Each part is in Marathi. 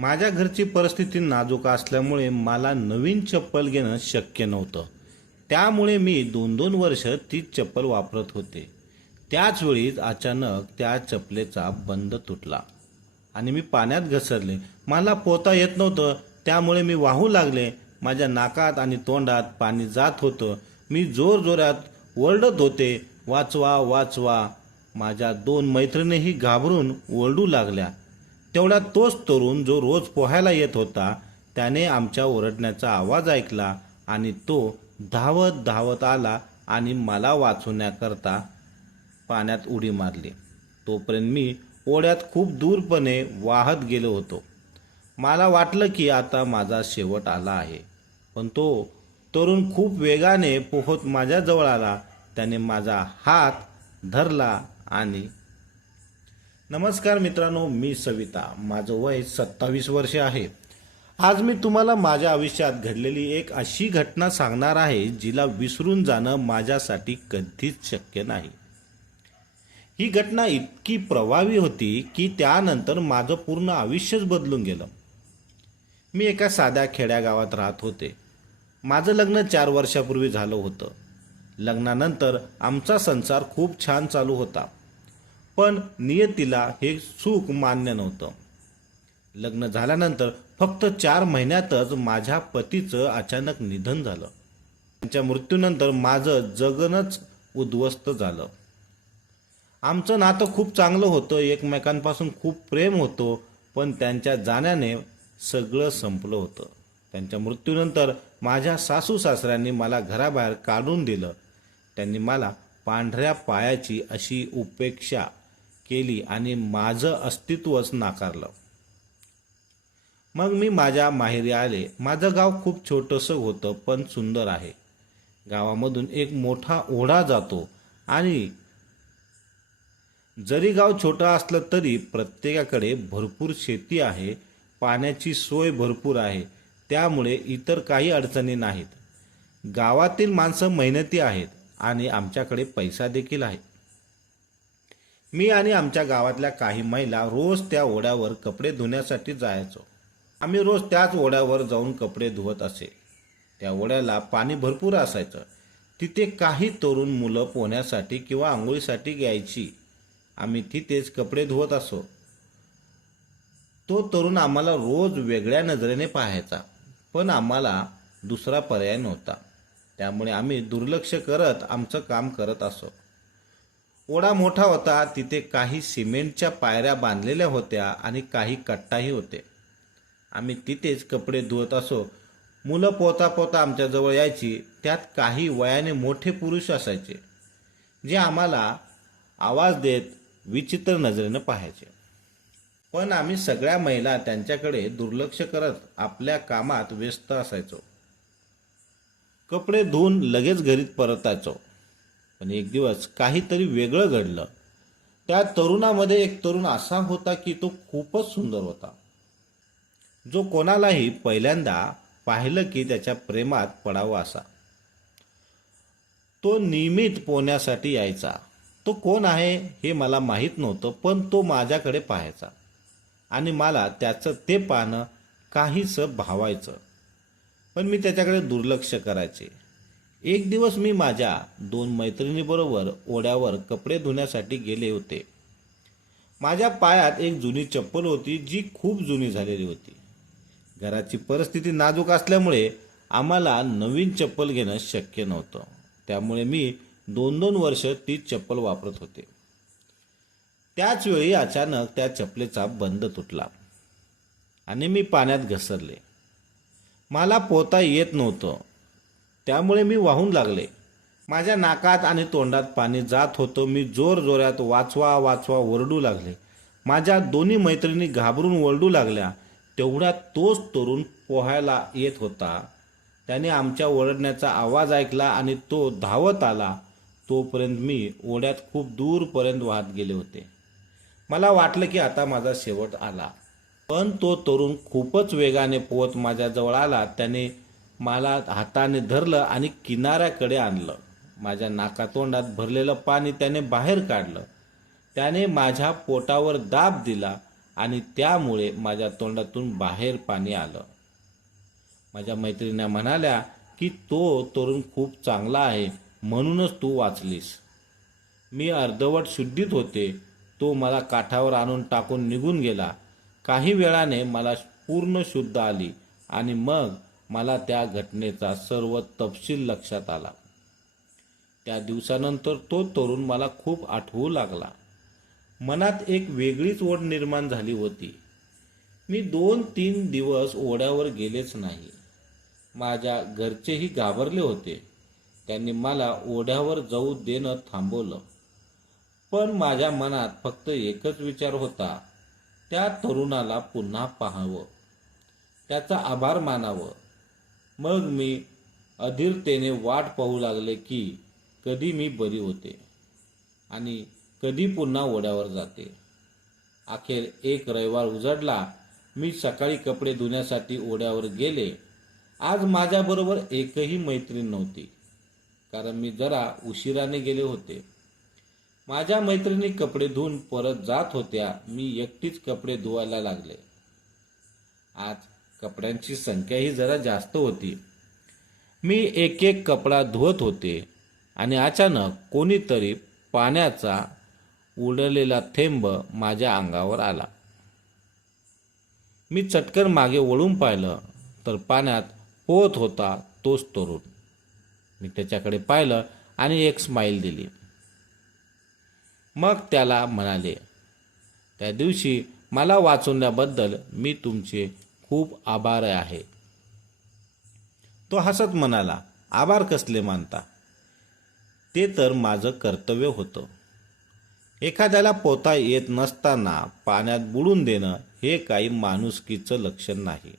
माझ्या घरची परिस्थिती नाजूक असल्यामुळे मला नवीन चप्पल घेणं शक्य नव्हतं. त्यामुळे मी दोन दोन वर्ष तीच चप्पल वापरत होते. त्याच वेळीच अचानक त्या चपलेचा बंद तुटला आणि मी पाण्यात घसरले. मला पोहता येत नव्हतं त्यामुळे मी वाहू लागले. माझ्या नाकात आणि तोंडात पाणी जात होतं. मी जोरजोरात ओरडत होते वाचवा वाचवा. माझ्या दोन मैत्रिणीही घाबरून ओरडू लागल्या. तेवढ्यात तोच तरुण जो रोज पोहायला येत होता त्याने आमच्या ओरडण्याचा आवाज ऐकला आणि तो धावत धावत आला आणि मला वाचवण्याकरता पाण्यात उडी मारली. तोपर्यंत मी ओढ्यात खूप दूरपणे वाहत गेलो होतो. मला वाटलं की आता माझा शेवट आला आहे. पण तो तरुण खूप वेगाने पोहत माझ्याजवळ आला. त्याने माझा हात धरला आणि नमस्कार मित्रांनो मी सविता. माझं वय सत्तावीस वर्ष आहे. आज मी तुम्हाला माझ्या आयुष्यात घडलेली एक अशी घटना सांगणार आहे जिला विसरून जाणं माझ्यासाठी कधीच शक्य नाही. ही घटना इतकी प्रभावी होती की त्यानंतर माझं पूर्ण आयुष्यच बदलून गेलं. मी एका साध्या खेड्या गावात राहत होते. माझं लग्न चार वर्षापूर्वी झालं होतं. लग्नानंतर आमचा संसार खूप छान चालू होता. पण नियतीला हे सुख मान्य नव्हतं. लग्न झाल्यानंतर फक्त चार महिन्यातच माझ्या पतीचं अचानक निधन झालं. त्यांच्या मृत्यूनंतर माझं जगणच उद्ध्वस्त झालं. आमचं नातं खूप चांगलं होतं एकमेकांपासून खूप प्रेम होतो पण त्यांच्या जाण्याने सगळं संपलं होतं. त्यांच्या मृत्यूनंतर माझ्या सासू सासऱ्यांनी मला घराबाहेर काढून दिलं. त्यांनी मला पांढऱ्या पायाची अशी उपेक्षा केली आणि माझं अस्तित्वच नाकारलं. मग मी माझ्या माहेरी आले. माझं गाव खूप छोटंसं होतं पण सुंदर आहे. गावामधून एक मोठा ओढा जातो आणि जरी गाव छोटं असलं तरी प्रत्येकाकडे भरपूर शेती आहे पाण्याची सोय भरपूर आहे त्यामुळे इतर काही अडचणी नाहीत. गावातील माणसं मेहनती आहेत आणि आमच्याकडे पैसा देखील आहे. मी आणि आमच्या गावातल्या काही महिला रोज त्या ओढ्यावर कपडे धुण्यासाठी जायचो. आम्ही रोज त्याच ओढ्यावर जाऊन कपडे धुवत असे. त्या ओढ्याला पाणी भरपूर असायचं. तिथे काही तरुण मुलं पोहण्यासाठी किंवा आंघोळीसाठी घ्यायची. आम्ही तिथेच कपडे धुवत असो. तो तरुण आम्हाला रोज वेगळ्या नजरेने पाहायचा पण आम्हाला दुसरा पर्याय नव्हता. त्यामुळे आम्ही दुर्लक्ष करत आमचं काम करत असो. ओढा मोठा होता तिथे काही सिमेंटच्या पायऱ्या बांधलेल्या होत्या आणि काही कट्टाही होते. आम्ही तिथेच कपडे धुवत असो. मुलं पोहता पोहता आमच्याजवळ यायची. त्यात काही वयाने मोठे पुरुष असायचे जे आम्हाला आवाज देत विचित्र नजरेनं पाहायचे. पण आम्ही सगळ्या महिला त्यांच्याकडे दुर्लक्ष करत आपल्या कामात व्यस्त असायचो. कपडे धुवून लगेच घरीत परतायचो. पण एक दिवस काहीतरी वेगळं घडलं. त्या तरुणामध्ये एक तरुण असा होता की तो खूपच सुंदर होता. जो कोणालाही पहिल्यांदा पाहिलं की त्याच्या प्रेमात पडावा असा. तो नियमित पोहण्यासाठी यायचा. तो कोण आहे हे मला माहीत नव्हतं पण तो माझ्याकडे पाहायचा. आणि मला त्याचं ते पाहणं काहीसं भावायचं. पण मी त्याच्याकडे दुर्लक्ष करायचे. एक दिवस मी माझ्या दोन मैत्रिणीबरोबर ओढ्यावर कपडे धुण्यासाठी गेले होते. माझ्या पायात एक जुनी चप्पल होती जी खूप जुनी झालेली होती. घराची परिस्थिती नाजूक असल्यामुळे आम्हाला नवीन चप्पल घेणं शक्य नव्हतं. त्यामुळे मी दोन दोन वर्ष ती चप्पल वापरत होते. त्याच वेळी अचानक त्या चपलेचा बंद तुटला आणि मी पाण्यात घसरले. मला पोहता येत नव्हतं. त्यामुळे मी वाहून लागले. माझ्या नाकात आणि तोंडात पाणी जात होतं. मी जोर जोरात वाचवा वाचवा ओरडू लागले. माझ्या दोन्ही मैत्रिणी घाबरून ओरडू लागल्या. तेवढ्या तोच तरुण पोहायला येत होता. त्याने आमच्या ओरडण्याचा आवाज ऐकला आणि तो धावत आला. तोपर्यंत मी ओढ्यात खूप दूरपर्यंत वाहत गेले होते. मला वाटलं की आता माझा शेवट आला. पण तो तरुण खूपच वेगाने पोहत माझ्याजवळ आला. त्याने मला हाताने धरलं आणि किनाऱ्याकडे आणलं. माझ्या नाकातोंडात भरलेलं पाणी त्याने बाहेर काढलं. त्याने माझ्या पोटावर दाब दिला आणि त्यामुळे माझ्या तोंडातून बाहेर पाणी आलं. माझ्या मैत्रिणी म्हणाल्या की तो तरुण खूप चांगला आहे म्हणूनच तू वाचलीस. मी अर्धवट शुद्धीत होते. तो मला काठावर आणून टाकून निघून गेला. काही वेळाने मला पूर्ण शुद्ध आली आणि मग मला त्या घटनेचा सर्व तपशील लक्षात आला. त्या दिवसानंतर तो तरुण मला खूप आठवू लागला. मनात एक वेगळीच ओढ निर्माण झाली होती. मी दोन तीन दिवस ओढ्यावर गेलेच नाही. माझ्या घरचेही घाबरले होते. त्यांनी मला ओढ्यावर जाऊ देणं थांबवलं. पण माझ्या मनात फक्त एकच विचार होता. त्या तरुणाला पुन्हा पाहावं. त्याचा आभार मानावं. मग मी अधीरतेने वाट पाहू लागले की कधी मी बरी होते आणि कधी पुन्हा ओढ्यावर जाते. अखेर एक रविवार उजडला मी सकाळी कपडे धुण्यासाठी ओढ्यावर गेले. आज माझ्याबरोबर एकही मैत्रीण नव्हती कारण मी जरा उशिराने गेले होते. माझ्या मैत्रिणी कपडे धुवून परत जात होत्या मी एकटीच कपडे धुवायला लागले. आज कपड्यांची संख्याही जरा जास्त होती. मी एक एक कपडा धुवत होते आणि अचानक कोणीतरी पाण्याचा उडलेला थेंब माझ्या अंगावर आला. मी चटकन मागे वळून पाहिलं तर पाण्यात पोहत होता तोच तरुण. मी त्याच्याकडे पाहिलं आणि एक स्माईल दिली. मग त्याला म्हणाले त्या दिवशी मला वाचवण्याबद्दल मी तुमचे खूप आभार आहे. तो हसत म्हणाला आभार कसले मानता? ते तर माझं कर्तव्य होतं. एखाद्याला पोता येत नसताना पाण्यात बुडून देणं हे काही माणुसकीचं लक्षण नाही.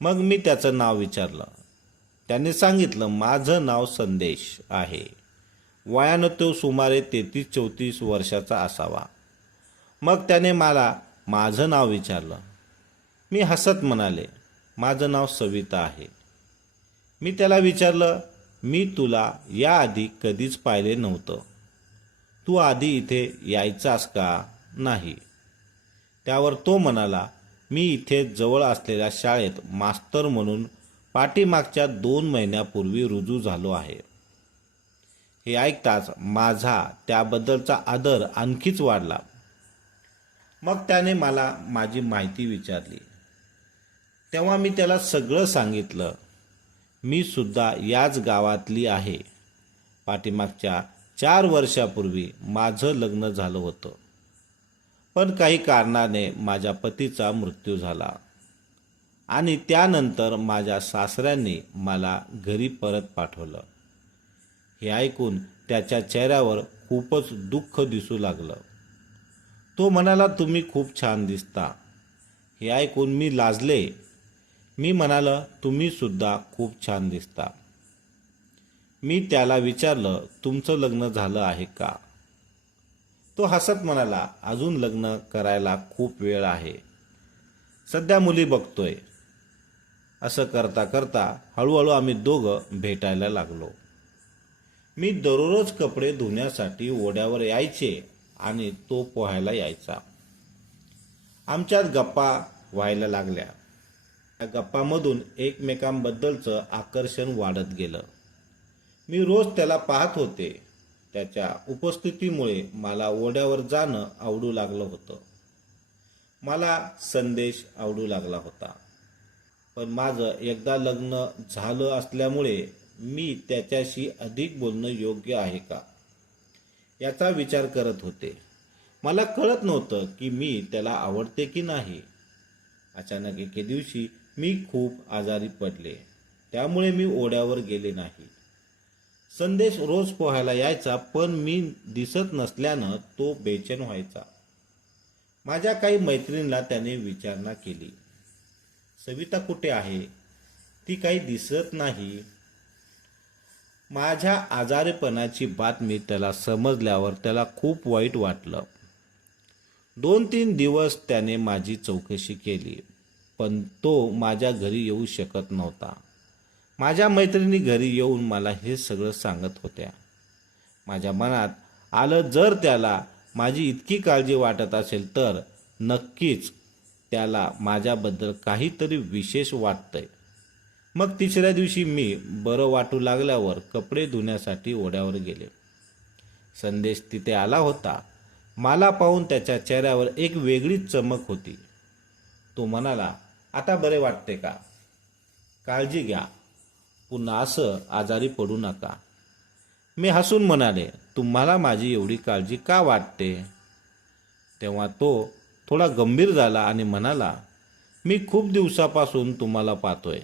मग मी त्याचं नाव विचारलं. त्याने सांगितलं माझं नाव संदेश आहे. वयानं तो सुमारे तेहतीस चौतीस वर्षाचा असावा. मग त्याने मला माझं नाव विचारलं. मी हसत म्हणाले माझं नाव सविता आहे. मी त्याला विचारलं मी तुला याआधी कधीच पाहिले नव्हतं. तू आधी इथे यायचास का नाही? त्यावर तो म्हणाला मी इथे जवळ असलेल्या शाळेत मास्तर म्हणून पाठीमागच्या दोन महिन्यापूर्वी रुजू झालो आहे. हे ऐकताच माझा त्याबद्दलचा आदर आणखीच वाढला. मग त्याने मला माझी माहिती विचारली. तेव्हा मी त्याला सगळं सांगितलं. मी सुद्धा याच गावातली आहे. पाठीमागच्या चार वर्षापूर्वी माझं लग्न झालं होतं. पण काही कारणाने माझ्या पतीचा मृत्यू झाला. आणि त्यानंतर माझ्या सासऱ्यांनी मला घरी परत पाठवलं. हे ऐकून त्याच्या चेहऱ्यावर खूपच दुःख दिसू लागलं. तो म्हणाला तुम्ही खूप छान दिसता. हे ऐकून मी लाजले. मी म्हणालं तुम्ही सुद्धा खूप छान दिसता. मी त्याला विचारलं तुमचं लग्न झालं आहे का? तो हसत म्हणाला अजून लग्न करायला खूप वेळ आहे. सध्या मुली बघतोय. असं करता करता हळूहळू आम्ही दोघं भेटायला लागलो. मी दररोज कपडे धुण्यासाठी ओढ्यावर यायचे आणि तो पोहायला यायचा. आमच्यात गप्पा व्हायला लागल्या. त्या गप्पामधून एकमेकांबद्दलचं आकर्षण वाढत गेलं. मी रोज त्याला पाहत होते. त्याच्या उपस्थितीमुळे मला ओढ्यावर जाणं आवडू लागलं होतं. मला संदेश आवडू लागला होता. पण माझं एकदा लग्न झालं असल्यामुळे मी त्याच्याशी अधिक बोलणं योग्य आहे का? याचा विचार करत होते. मला कळत नव्हतं की मी त्याला आवडते की नाही. अचानक एके दिवशी मी खूप आजारी पडले. त्यामुळे मी ओढ्यावर गेले नाही. संदेश रोज पोहायला यायचा पण मी दिसत नसल्यानं तो बेचैन व्हायचा. माझ्या काही मैत्रिणीला त्याने विचारणा केली. सविता कुठे आहे? ती काही दिसत नाही. माझ्या आजारीपणाची बातमी त्याला समजल्यावर त्याला खूप वाईट वाटलं. दोन तीन दिवस त्याने माझी चौकशी केली. पण तो माझ्या घरी येऊ शकत नव्हता. माझ्या मैत्रिणी घरी येऊन मला हे सगळं सांगत होत्या. माझ्या मनात आलं जर त्याला माझी इतकी काळजी वाटत असेल तर नक्कीच त्याला माझ्याबद्दल काहीतरी विशेष वाटतंय. मग तिसऱ्या दिवशी मी बरं वाटू लागल्यावर कपडे धुण्यासाठी ओढ्यावर गेले. संदेश तिथे आला होता. मला पाहून त्याच्या चेहऱ्यावर एक वेगळीच चमक होती. तो म्हणाला आता बरे वाटते का? काळजी घ्या. पुन्हा असं आजारी पडू नका. मी हसून म्हणाले तुम्हाला माझी एवढी काळजी का वाटते? तेव्हा तो थोडा गंभीर झाला आणि म्हणाला मी खूप दिवसापासून तुम्हाला पाहतोय.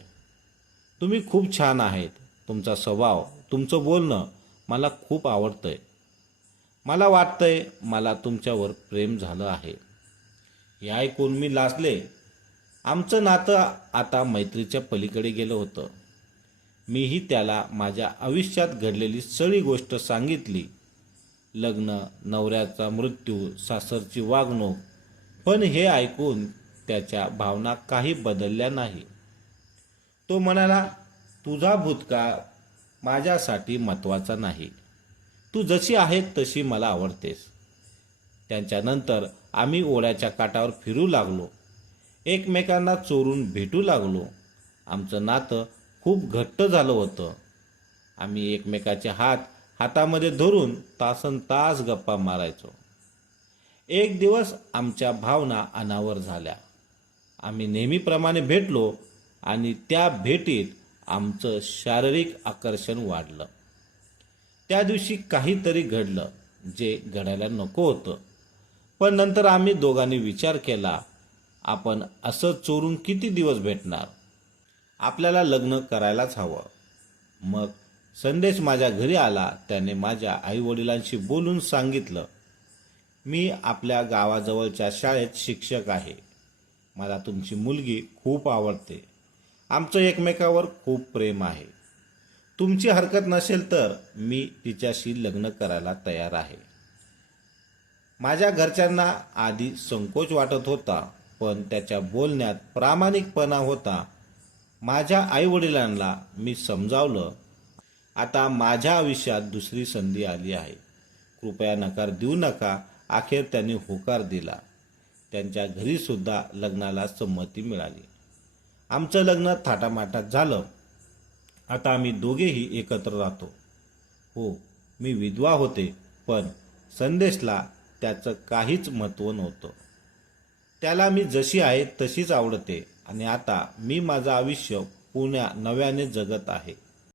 तुम्ही खूप छान आहेत. तुमचा स्वभाव तुमचं बोलणं मला खूप आवडतंय. मला वाटतंय मला तुमच्यावर प्रेम झालं आहे. हे ऐकून मी लाजले. आमचं नातं आता मैत्रीच्या पलीकडे गेलं होतं. मीही त्याला माझ्या आयुष्यात घडलेली सगळी गोष्ट सांगितली. लग्न नवऱ्याचा मृत्यू सासरची वागणूक पण हे ऐकून त्याच्या भावना काही बदलल्या नाही. तो म्हणाला तुझा भूतकाळ माझ्यासाठी महत्त्वाचा नाही. तू जशी आहे तशी मला आवडतेस. त्यांच्यानंतर आम्ही ओढ्याच्या काठावर फिरू लागलो. एकमेकांना चोरून भेटू लागलो. आमचं नातं खूप घट्ट झालं होतं. आम्ही एकमेकाचे हात हातामध्ये धरून तासन तास गप्पा मारायचो. एक दिवस आमच्या भावना अनावर झाल्या. आम्ही नेहमीप्रमाणे भेटलो आणि त्या भेटीत आमचं शारीरिक आकर्षण वाढलं. त्या दिवशी काहीतरी घडलं जे घडायला नको होतं. पण नंतर आम्ही दोघांनी विचार केला आपण असं चोरून किती दिवस भेटणार? आपल्याला लग्न करायलाच हवं. मग संदेश माझ्या घरी आला त्याने माझ्या आईवडिलांशी बोलून सांगितलं मी आपल्या गावाजवळच्या शाळेत शिक्षक आहे. मला तुमची मुलगी खूप आवडते. आमचं एकमेकावर खूप प्रेम आहे. तुमची हरकत नसेल तर मी तिच्याशी लग्न करायला तयार आहे. माझ्या घरच्यांना आधी संकोच वाटत होता. पण त्याच्या बोलण्यात प्रामाणिकपणा होता. माझ्या आईवडिलांना मी समजावलं. आता माझ्या आयुष्यात दुसरी संधी आली आहे. कृपया नकार देऊ नका. अखेर त्यांनी होकार दिला. त्यांच्या घरीसुद्धा लग्नाला संमती मिळाली. आमचं लग्न थाटामाटात झालं. आता आम्ही दोघेही एकत्र राहतो. हो मी विधवा होते पण संदेशला त्याचं काहीच महत्त्व नव्हतं. त्याला मी जशी आहे तशीच आवडते. आणि आता मी माझं आयुष्य पुण्या नव्याने जगत आहे.